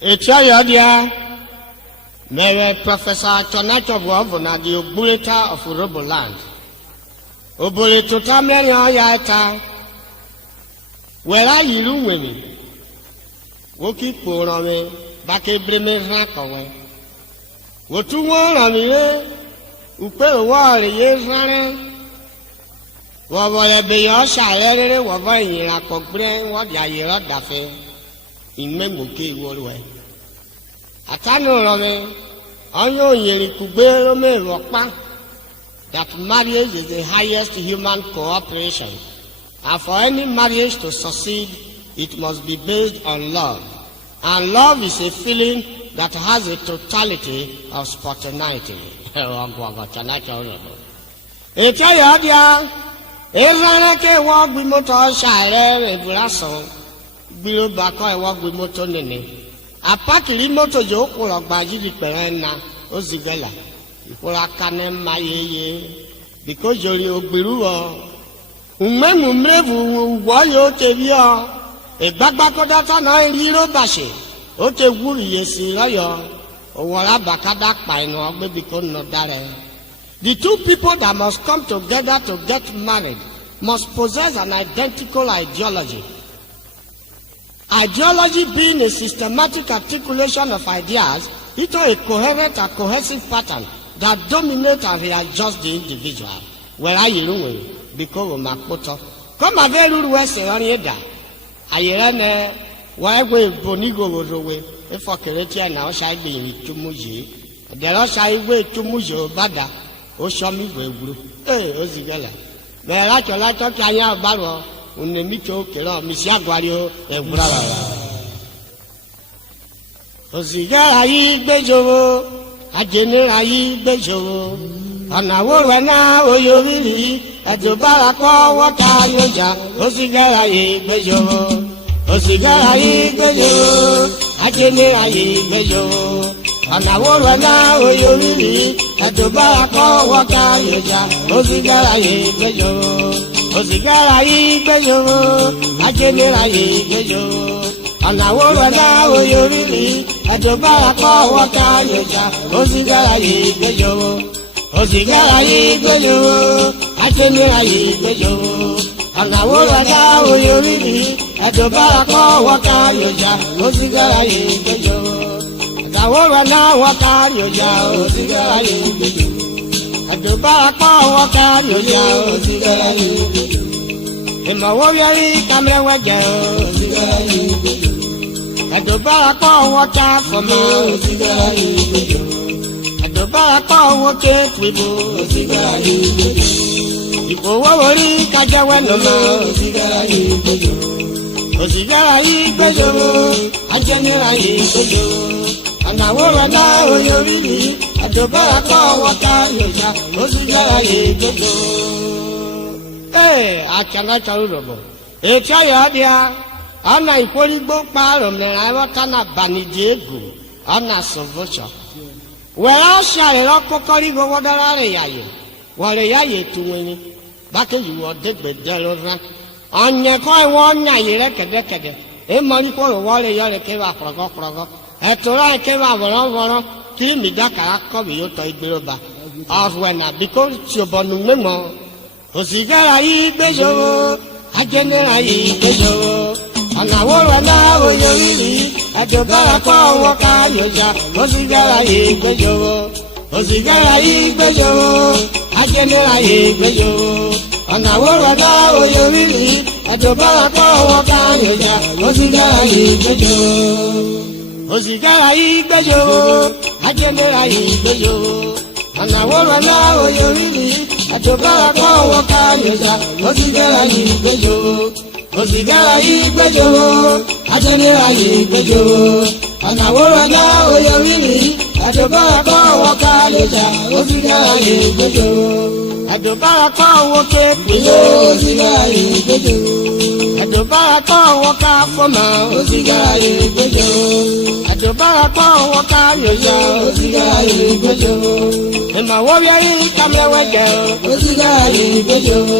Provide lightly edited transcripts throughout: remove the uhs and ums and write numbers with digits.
Echayadia, Mary Professor Achonacho of na the Obuleta of Urhobo land. Obuleto Tamari Oyata. Where are you doing? Woki Purame, Bake Breme Rakaway. What you want on me? Upe war years running. What will I be your salary? What will you like to bring? What you are daffy? In Memuki Woolway. Atano Onyo Yeri Kubero me Rockman, that marriage is the highest human cooperation, and for any marriage to succeed, it must be based on love. And love is a feeling that has a totality of spontaneity. Ezanake walk with motor shire and glasso, below back I walk with motor nene. Apakili moto joko la baji perena Ozighe ikola kanem maye because joli ogbiru umemu mrevu woyo tebio e gbagba ko data na riro bashe o te wuri yesi loyo owora bakada pa inu ogbe biko no dare. The two people that must come together to get married must possess an identical ideology. Ideology being a systematic articulation of ideas into a coherent and cohesive pattern that dominates and readjusts the individual. Where are you doing? Because of Makoto. Come a very west on Yeda. Ayerane, why we Bonigo was away? If for Keretia now shall be to Muji. The loss I wait to Mujo Bada. O show me blue. Eh, Ozighe. Where I like to Kaya Barrow. Unemito kero misiagwario ebrara. Ozighe ayi gbejowo, ajene ayi gbejowo. Anawo wena oyobiri, adobara ko wota yoja. Ozighe ayi gbejowo, Ozighe ayi gbejowo, ajene ayi gbejowo. Anawo wena oyobiri, adobara ko wota yoja. Ozighe ayi gbejowo. Ozighe ayi gbejowo, ajene ayi gbejowo. Anawo na oyoriri, adobara ko wota yoja. Ozighe ayi gbejowo, Ozighe ayi gbejowo, ajene ayi gbejowo. Anawo na oyoriri, adobara ko wota yoja. Ozighe ayi gbejowo. Anawo na wota yoja. Ozighe ayi gbejowo. Adobara ko wota yoja. Ozighe ayi gbejowo. Ema wori kamera waje. Ozighe ayi gbejowo. Adobara ko wota foma. Ozighe ayi gbejowo. Adobara ko wote twibo. Ozighe ayi gbejowo. Ipo wori kajawe no ma. Ozighe ayi gbejowo. Ozighe ayi gbejowo. Ajene ayi gbejowo. Anawo na oyoriri, adobara ko wota yoja. Ozighe ayi gbejowo. Achonacho Urhobo. Echayadia, ana ikorigbo paro mera wota na banijegu, ana sovocho. Where shall a kokorigo wodare yaye? Wale yaye tuweni. Bake you are dead with Delora. Anya koi one yaye kede. E money for a wale yale keva progo. Etora keva voro, kimi daka kobi yoto ibiroba. Of when I because chobonu memo. Ozighe ayi gbejowo, ajene ayi gbejowo. Anawo na oyoriri, adobara ko wota yoja. Ozighe ayi gbejowo, Ozighe ayi gbejowo, ajene ayi gbejowo. Anawo na oyoriri, adobara ko wota yoja. Ozighe ayi gbejowo, Ozighe ayi gbejowo, ajene ayi gbejowo. Anawo na oyoriri, adobara ko wota yoja. Ozighe ayi gbejowo, Ozighe ayi gbejowo, ajene ayi gbejowo. Anawo na oyoriri, adobara ko wota yoja. Ozighe ayi gbejowo. Adobara ko wote twibo. Ozighe ayi gbejowo. Adobara ko wota foma. Ozighe ayi gbejowo. Adobara ko wota yoja. Ozighe ayi gbejowo. Ema wori kamera waje. Ozighe ayi gbejowo.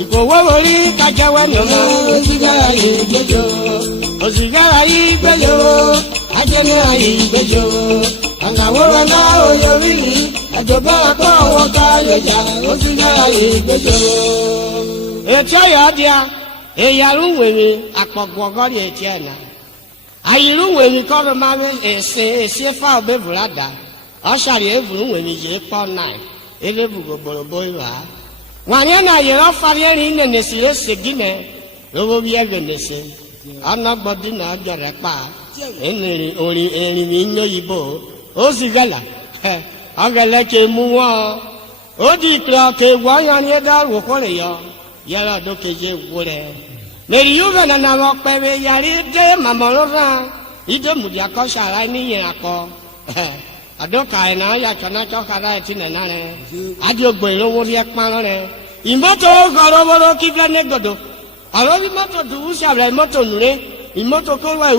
Ipo wori kajawe no ma. Ozighe ayi gbejowo. Ozighe ayi gbejowo. ajẹ́nira yìí gbẹ́jọ́. Àlàwòrán náà ò yọrí yìí, àjọba àpá ọwọ́ ká yọjà, ó sì dára yìí gbẹ́jọ́. Ètí ọ̀yọ́ ọdíà, èyàrú wèrè àpọ̀gbọ̀gọ́rì ètí ẹ̀nà. Àyìrú wèrè kọ́rọ̀ máa ń èsì fà ọ̀bẹ bùrádà. Ọ̀ṣàrì èvùrú wèrè yìí pọ̀ náà, elébu gbogbo ìwà. Wànyẹ́ náà yẹ̀rọ fari ẹ̀rín nẹ̀nẹ̀sì rẹ̀ ṣègínẹ̀, lówó bí ẹ̀rẹ̀ nẹ̀sẹ̀. Ọ̀nà gbọ́dí náà jọ̀rẹ̀ pa, ẹ̀nìrìn orin ẹ̀rìn mi ń lóyìnbó. Ozighe ọ̀gẹ̀lẹ̀kẹ̀ mú wọn. Ó di ìpìlẹ̀ ọ̀kẹ́ wọ́n yan ní ẹ̀dá òkú rẹ̀ yọ. Yàrá dókèjé wú rẹ̀. Mèrì yóò fẹ̀ nànà wọ pẹ̀lú yàrá dé màmọ́rọ́ rán. Ìdòmùdí akọ́ṣàrá níyẹn akọ. Àdókà ẹ̀ náà yà Achonacho kàdá ẹ̀ tí nàná rẹ̀. Adìogbò ìlówó rí ẹ̀ pánrọ́ rẹ̀. Ìmọ́tò gọ̀rọ̀wọ́rọ̀ kí fẹ́ ní gòdò. Ọ̀rọ̀ bí mọ́tò dùwú sàbẹ̀ mọ́tò nùrẹ́. Ìmọ́tò kó wẹ̀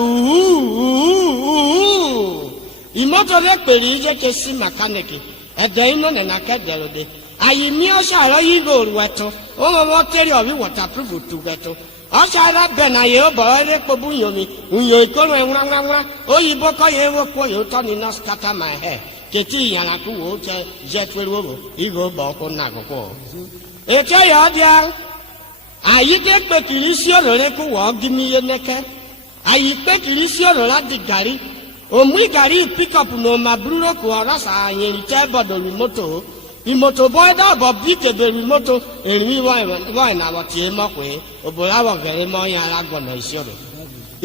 ìmọ́tò rẹ̀ pèrè ìjẹ́ ké sí màkánìkì. Ẹ̀dẹ̀ iná nẹ̀nà kẹ́dẹ̀rọ̀dẹ̀. Àyè mi ọ̀ṣàrọ̀ yí gòrò ẹ̀tọ́. Ó wọ́n tẹ́lẹ̀ ọ̀rí wọ̀tàpúrúfù tù ẹ̀tọ́. Ọ̀ṣàrọ̀ bẹ̀ náà yẹ ó bọ̀rọ̀ eré kpobú yomi. Ǹyọ̀ ìkóró ẹ̀ ńláńláńlá. Oyinbo kọ́ yẹ ewo kó yóò tọ́ ni nọ́ọ̀sì kátà máa hẹ̀. Kètì ìyànàkú wò ó tẹ jẹ́ pẹ̀lú òwò. Ìgò bọ̀ ọkọ̀ nàgọ̀kọ̀. Ètò yọ̀ ọ́ díà. Àyíké pé kìrì sí ọ̀rọ̀ rẹ̀ kó wọ́ gímí yé nẹ́kẹ́. Àyí pé kìrì sí ọ̀rọ̀ láti gàrí. Òmùí gàrí píkọ̀pù nà ọmọ àbúrò kò ọ̀rọ̀ sàáyìn tẹ́ bọ̀dọ̀ rí mọ́tò. Ìmọ̀tò bọ́ dábọ̀ bí kébé rí mọ́tò èrì wọ́n ìnáwó tiẹ̀ mọ̀ pé òbòláwọ̀ gẹ̀rẹ́ mọ́ yẹn alágbọ̀nà ìṣòro.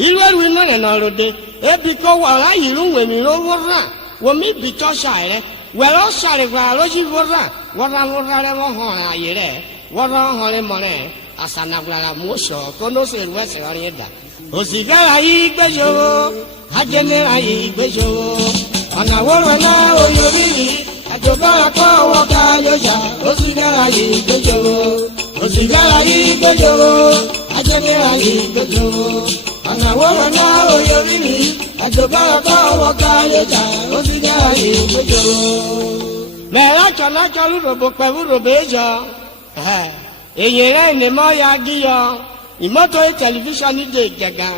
Ìlú ẹ̀rù iná rẹ̀ nà ròde ebi kó wọ̀ọ́rá yìí ló wèmí ló wọ́rà wọ́mí bìtọ́ ṣàrẹ́ wẹ̀rọ ṣàrẹ̀gbà lójú wọ́rà wọ́rà rẹ̀ wọ́n hàn àyè rẹ̀ wọ́rà hàn rẹ̀ mọ́ rẹ̀ àsànàgbàrà mọ́ṣọ̀ kónóṣè wẹ́sẹ̀ wọ́n yẹn dà. Ozighe yìí gbẹ́jọ́ ajẹ́nira yìí gbẹ́jọ́ ọ̀nà wọ́rọ̀ náà oyori yìí àjọba àpọ̀ ọwọ́ ká yọjà. Ozighe yìí gbẹ́jọ́ Ozighe yìí gbẹ́jọ́ ajẹ́nira yìí gbẹ́jọ́ ọ̀nà wọ́rọ̀ náà oyori yìí àjọba àpọ̀ ọwọ́ ká yọjà. Ozighe yìí gbẹ́jọ́. Mẹ̀rẹ̀ Achonacho Urhobo pẹ̀lú Urhobo ẹ̀jọ̀ èyí rẹ̀ ní mọ́ ya gíyọ. Ìmọ́tò tẹlifíṣàn dé gẹ̀gà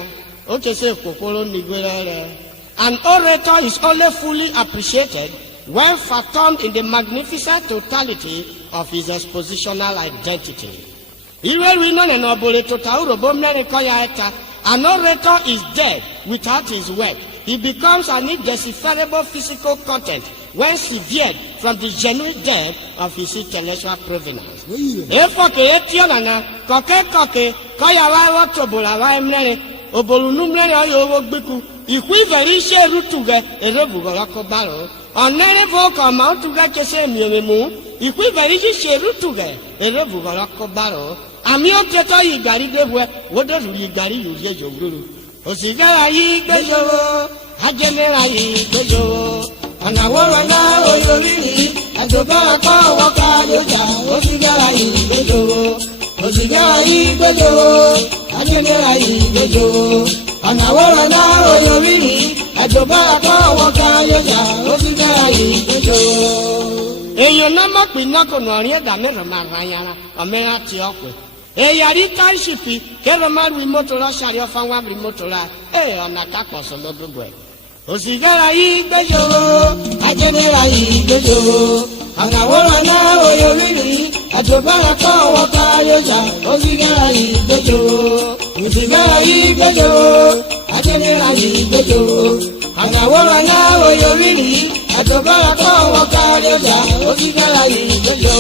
ó kẹsẹ̀ kòkòrò nígbèrè rẹ̀. An orator is only fully appreciated when fathomed in the magnificent totality of his expositional identity. Ìwéru iná nínú ọ̀bọ̀lẹ̀ tòtà Urhobo mẹ́rin kọ́ ya ẹ̀ta. An orator is dead without his work. He becomes an indecipherable physical content when severed from the genuine depth of his intellectual provenance. Efọ̀kè etí ọ̀nàna kọ̀kẹ́ kọ́yàwá ẹ̀wọ̀ tòbòlàwá ẹ̀mẹ́rin òbòlùnú mẹ́rin ọ̀yọ́ owó gbẹ́kú ìkú ìfẹ̀rí iṣẹ́ ìrútùgẹ̀ èrèbùgọ̀rọ̀ kó bárò ọ̀nẹ́rẹ́ fọ́ọ̀kọ̀ ọ̀mà òtùgẹ̀ kẹsẹ̀ mìíràn mú ìkú ìfẹ̀rí iṣẹ́ ìrútùgẹ̀ èrèbùgọ̀rọ̀ kó bárò àmì òtẹ́tọ́ yìí gàrí débùẹ́ wọ́dọ̀rù yìí gàrí yìí yẹ jòwúrò. Ozighe yìí gbẹ́jọ́ ajẹ́nira yìí gbẹ́jọ́ ọ̀nà wọ́rọ̀ náà oyori yìí àjọba àpá ọwọ́ ká yọjà. Ozighe yìí gbẹ́jọ́ Ozighe yìí gbẹ́jọ́ ajẹ́nira yìí gbẹ́jọ́ ọ̀nà wọ́rọ̀ náà oyori yìí àjọba àpá ọwọ́ ká yọjà. Ozighe yìí gbẹ́jọ́. Èèyàn náà mọ̀ pé iná kò nù ọ̀rìn ẹ̀dá mẹ́rin máa ra yàrá ọ̀mẹ́rin àti ọ̀pẹ̀. Èyàrí táìsìpì kẹ́rọ máa rí mọ́tò lọ ṣàrí ọ̀fà wá rí mọ́tò la ọ̀nà kápọ̀ sọ lọ́dúnbọ̀ ẹ̀. Ozighe yìí gbẹ́jọ́ ajẹ́nira yìí gbẹ́jọ́ ọ̀nà wọ́rọ̀ náà oyori yìí àjọba àpá ọwọ́ ká yọjà. Ozighe yìí gbẹ́jọ́ Ozighe yìí gbẹ́jọ́ ajẹ́nira yìí gbẹ́jọ́ ọ̀nà wọ́rọ̀ náà oyori yìí àjọba àpá ọwọ́ ká yọjà. Ozighe yìí gbẹ́jọ́.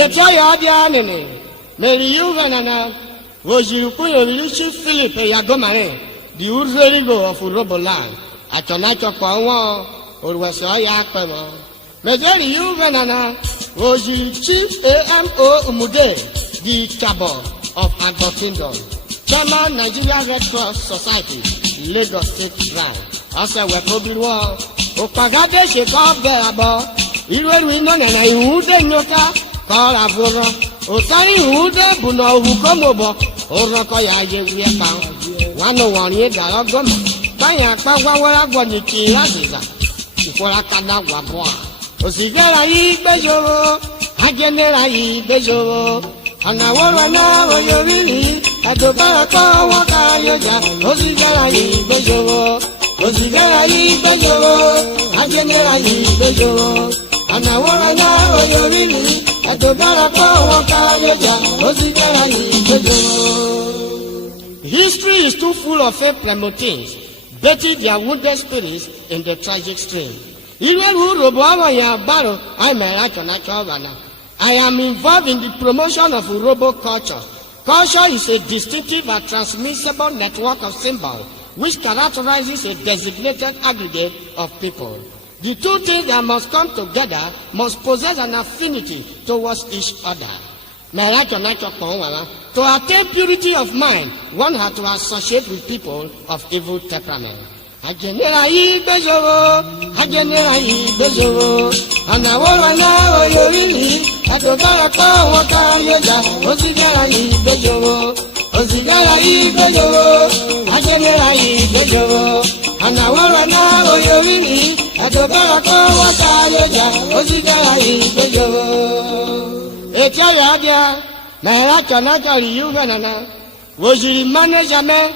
Ètò ọ̀yọ́ ọdí ànìní mẹ̀rì yìí fẹ̀nàna wòjìrìkú yòrìrì Chief Philip Eyagomarin the Urhobo of Urhobo land Achonacho pọ̀ wọ́n òrùwẹ̀sẹ̀ ọ̀yà pẹ̀mọ́. Mẹ̀jẹ̀rì yìí fẹ̀nàna wòjìrì Chief A.M.O. Umude the Chabo of Agbo Kingdom Chairman Nigeria Red Cross Society Lagos State branch ọ̀sẹ̀ wẹ̀kọ́ bí wọ́n òpàgádé ṣèkọ́ bẹ̀rẹ̀ àbọ̀ ìrẹ́rù iná nẹ̀nà ìhùndé nyọ́ká kọ́ra fúnra òtárí ìhùndé bùnà òwúkọ́mọ̀bọ̀ òrọ̀kọ̀ yà yẹ wíyẹ pa wọn wọ̀nyí dàrọ́ gọ́mà báyìí apá wáwọ́rá gbọ̀nyí kì í lásìsà ìfọ́ra kadà wà bọ́ a. Ozighe yìí gbẹ́jọ́ ajẹ́nira yìí gbẹ́jọ́ ọ̀nà wọ́rọ̀ náà oyori yìí àjọba àpá ọwọ́ ká yọjà. Ozighe yìí gbẹ́jọ́ bejo, agenera bejo. And I wanna know you really at the bejo. History is too full of fake Plymouthines, betting their wounded spirits in the tragic stream. Even Urhobo, I'm a Achonacho. I am involved in the promotion of Urhobo culture. Culture is a distinctive and transmissible network of symbols which characterizes a designated aggregate of people. The two things that must come together must possess an affinity towards each other. To attain purity of mind, one has to associate with people of evil temperament. Agenera bejo, and I wanna know you really at the Baraka, what are you? Ozighe bejo, Ozighe bejo, Agenera bejo, and I wanna know you really at the Baraka, what are you? Ozighe bejo. Echayadia, my Achonacho, you ganana, was you manager man?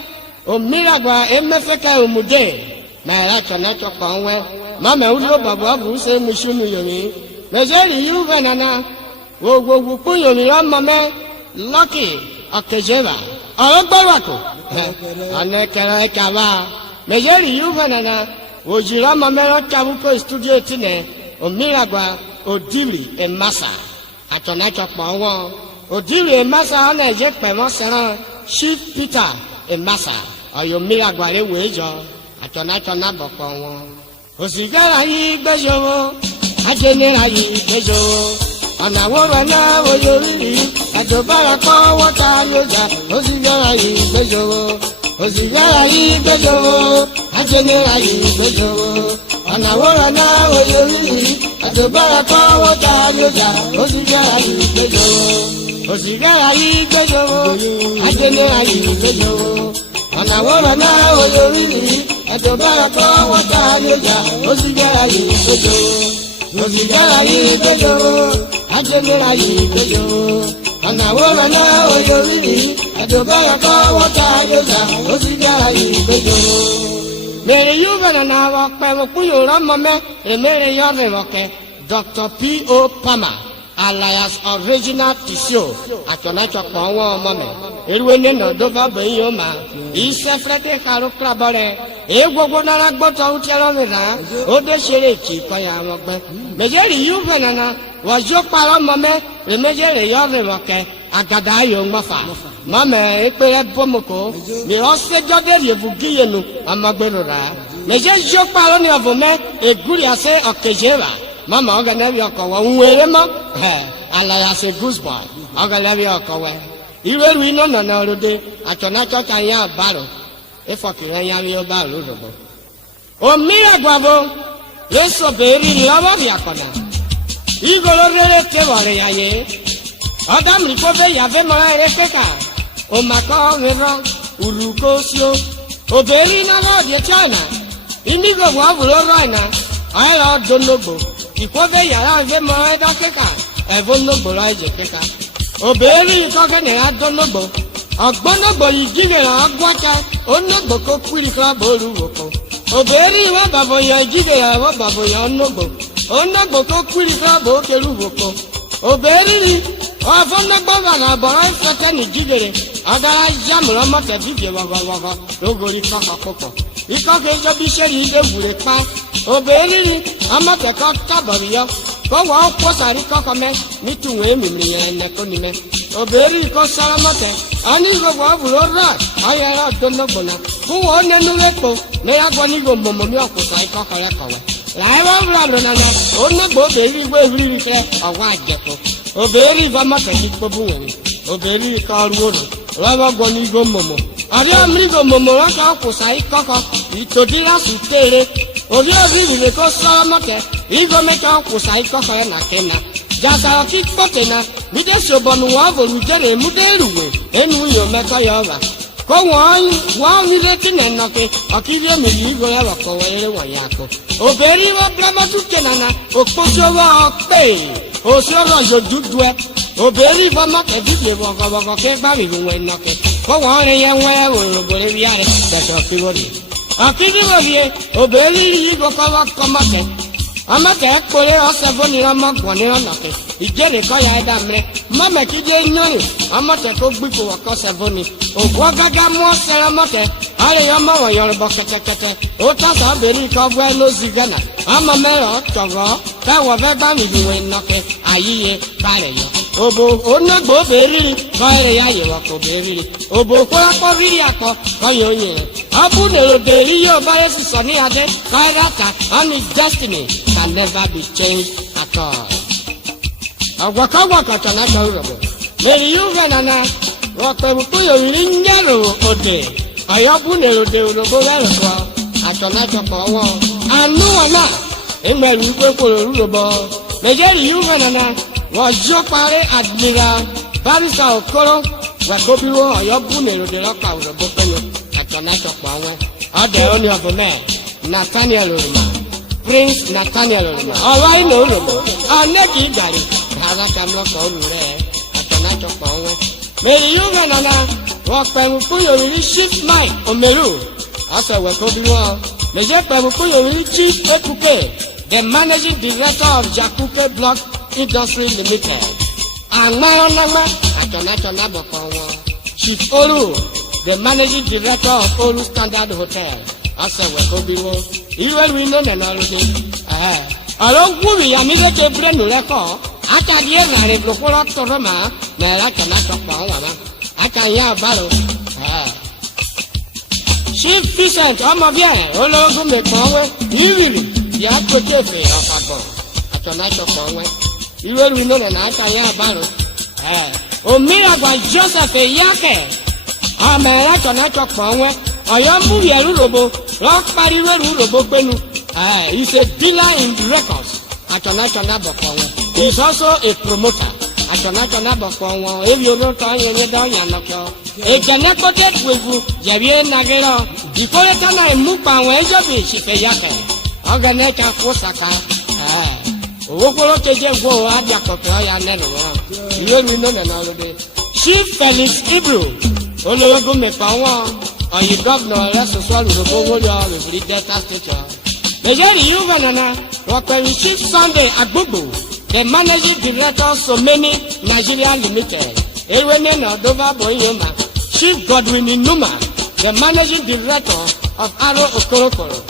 O miragwa emefeka umude na Achonacho konwe mama ulo baba bu se mushunu yomi mejeri yuve nana wo kuyomi mama lucky akejeva alogbarwako anekera kawa mejeri yuve nana wo jira mama ro chabuko studio tine o miragwa odiri emasa Achonacho konwo odiri emasa na je pe mo seran chief Peter emasa ayo miragware wejo Achonacho na boko won Ozighe bejo agenera bejo ana woro na oyori adobara ko wota yoja Ozighe bejo agenera bejo ana woro na oyori adobara ko wota yoja Ozighe bejo agenera bejo and I wanna know you really at the Baraka, what are you? Ozighe bejo, Agenera bejo, and I wanna know you really at the Baraka, what are you? Ozighe bejo. Mary, you gonna now walk by Wakuyo Ramame, and Mary Yorevoke, Dr. P.O. Pama, alias Original Tissue, Achonacho Konwo Mame. Erwene no dova benyoma ise frete karo klabore egwogo nara gboto utelo mira ode sere ki koya mogbe mejeri yuve nana wajo paro mame mejeri yore moke agada yo ngofa mame epere bomoko mi ose jode yebugi yenu amagberora mejeri jo paro ni ovome eguri ase okejera mama ogana bi okowo nwere mo ala ase gooseball ogana bi okowo Iwe ruino na rode Achonacho kanya baro efokire ya mi obaro robo o miragwabo yeso beri lawo biakona igolo rere te wore yaye adam rikobe yave mara rekeka o mako wero urukosio o beri na go de china imigo wa buro roina aylo donogbo ikobe yara ave mara dakeka evonogbo raije keka oberi kokene adonogbo agbonogbo igire agwata onogbo ko kwiri kla boru woko oberi wa baboyan igire wa baboyan onogbo ko kwiri kla bo keru woko oberi wa fonogbo na boro fete ni igire agara jamro mote bibie wago logori kokoko ikoke jo bi seri ide wure pa oberi amate ko taboriyo ko wa ko sari kokome mituwe mimri ene konime oberi ko saramate ani go wa bulora ayara donogbo na ku wo nenu lepo me agoni go momo mi okusa ikokore kowe laiwa brado na na onogbo oberi we riri kre owa ajepo oberi va mate ikpobu were oberi ka ruoro lawa goni go momo ari amri go momo ra ka okusa ikoko itodira sutere obi obi le ko saramate igo meka okusa ikoko na kena jasa kikote na mide sobonu wa volujere muderuwe enu yo meka yoba ko won ni reti nenoke akire mi igo ya ko were wayako oberi wa blamatu kenana oposo wa pe o soro yo dudwe oberi va ma ke bibie bogo ke ba mi won noke ko won re yan we wo bore wi are da so piwori Akidi wovie, obeli yi gokawa komate. Amate kole osevoni rama kwani ranake. Ijere ko ya eda mre. Mama kije nyoni. Amate ko gbiko wako sevoni. Ogwa gaga mo seramate. Ale yama wa Yoruba kete. Ota sa beri ko gwe Ozighe na. Ama mero togo. Ta wo ve ba mi biwe noke. Ayiye bare yo. Obo onagbo beri ko ere ya ye wako beri. Obo ko ko riri ako ko yoye. Abu ne beri yo bare sisoni ade. Kairata and his destiny can never be changed at all. Waka Achonacho Urhobo. Meri yuve nana. Wakwe bukuyo lingero ode. Ayobu ne ode Urhobo wero kwa. Achonacho kwa wo. Anu wana. Emeri ukwe kolo Urhobo. Mejeri yuve nana. Wajopare admiral. Barista okoro. Wakobiwo ayobu ne ode loka Urhobo penyo. Achonacho kwa wo. Ode oni of the man. Nathaniel Urhobo. Prince Nathaniel Urhobo. Alright no Urhobo. Aneki gari. Haza kamlo ko lure. Achonacho kwa wo. Meri yuve nana. Wakwe bukuyo lili shift mine. Omeru. Asa wakobiwo. Meje pe bukuyo lili chief ekuke. The managing director of Jakuke Block Industry Limited. Angmaro nama. Achonacho nabo kwa wo. Chief Olu. The managing director of Olu Standard Hotel. Asa wakobiwo. Iwe wino nenolude. Alo wuri ya mileke brenu leko. Aka die rare blokolo toroma. Mera Achonacho kwa wana. Aka ya balo. Chief Vincent Omobie. Ologun me kwa we. Iwiri. Ya kotefe ofagbo. Achonacho kwa we. Iwe wino nena aka ya balo. Omiragwa Joseph Yake. Mera Achonacho kwa we. Oyombu ye Urhobo. Rock pariwe Urhobo penu. He's a dealer in records. Achonacho nabo kwa we. He's also a promoter. Achonacho nabo kwa we. If you don't know any don ya nokyo. Ejane kote kwevu. Jebie nagero. Ikole tana emupa we ejobi shife yake. Oganecha kusaka. Owokolo teje go adia kope ya nenu. Iwe wino nena olude. Chief Felix Ibru. Ologun mepa won. Oyi governor Yesusu Urhobo Warrior Riveri Delta State. Mejeri yuve nana. Wakwe Chief Sunday Agbogbo. The managing director of Someni Nigeria Limited. Ewene na Dova Boyoma. Chief Godwin Inuma. The managing director of Aro Okorokoro.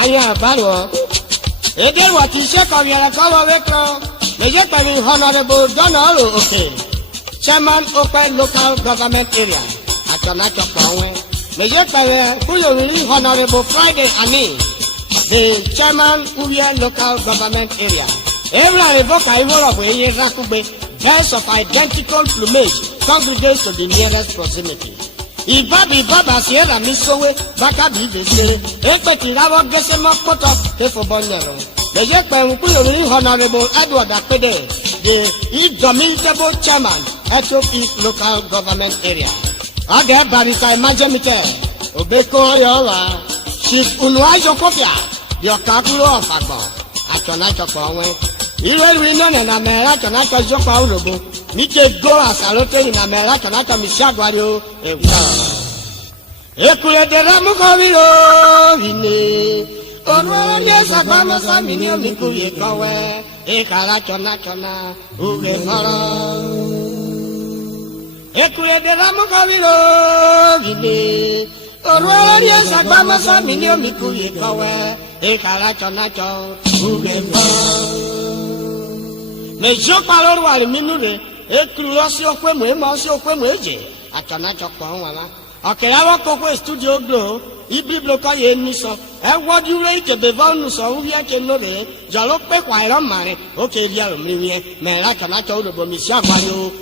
Aya Barwo. Ede wati sheko yere kawo wekro. Meje pẹ̀lú Honorable Donald Oke. Chairman Open Local Government Area. Achonacho kwa we. Meje pẹ̀lú Kuyori Honorable Friday Ani. The chairman Uye Local Government Area. Every revoker Urhobo eye rakugbe. Birds of identical plumage congregates to the nearest proximity. Ibabi baba Sierra Misowe, Bakabi Vesere, Ekpeti Ravo Gesemo Koto, Tefo Bonero. Meje Kuyori Honorable Edward Akpede, the indomitable chairman, Eto East Local Government Area. Ade Barista Majemite, Obeko Yola, Chief Unuajo Kofia, the Okakulo of Agbo, Achonacho kwa we. Iwe wino na Mera Achonacho Jokwa Urhobo. Nike go asalote na Mera Achonacho misiagwario. Ekule de ramu kawilo vine. Onwone sagbama samini omikuye kowe. Ekala Achonacho na uge koro. Ekule de ramu kawilo vine. Onwone sagbama samini omikuye kowe. Ekala Achonacho uge koro. Mejo paloro wale minure. Ekulu osi okwe mwe ma osi okwe mweje. Achonacho kwa wala. Okelawa kokwe studio glow. Ibri bloka ye niso. Ewa diure ike beva nuso. Uye ke nore. Jalo pe kwa iron mare. Oke liya umliye. Mera Achonacho Urhobo misia kwa yo.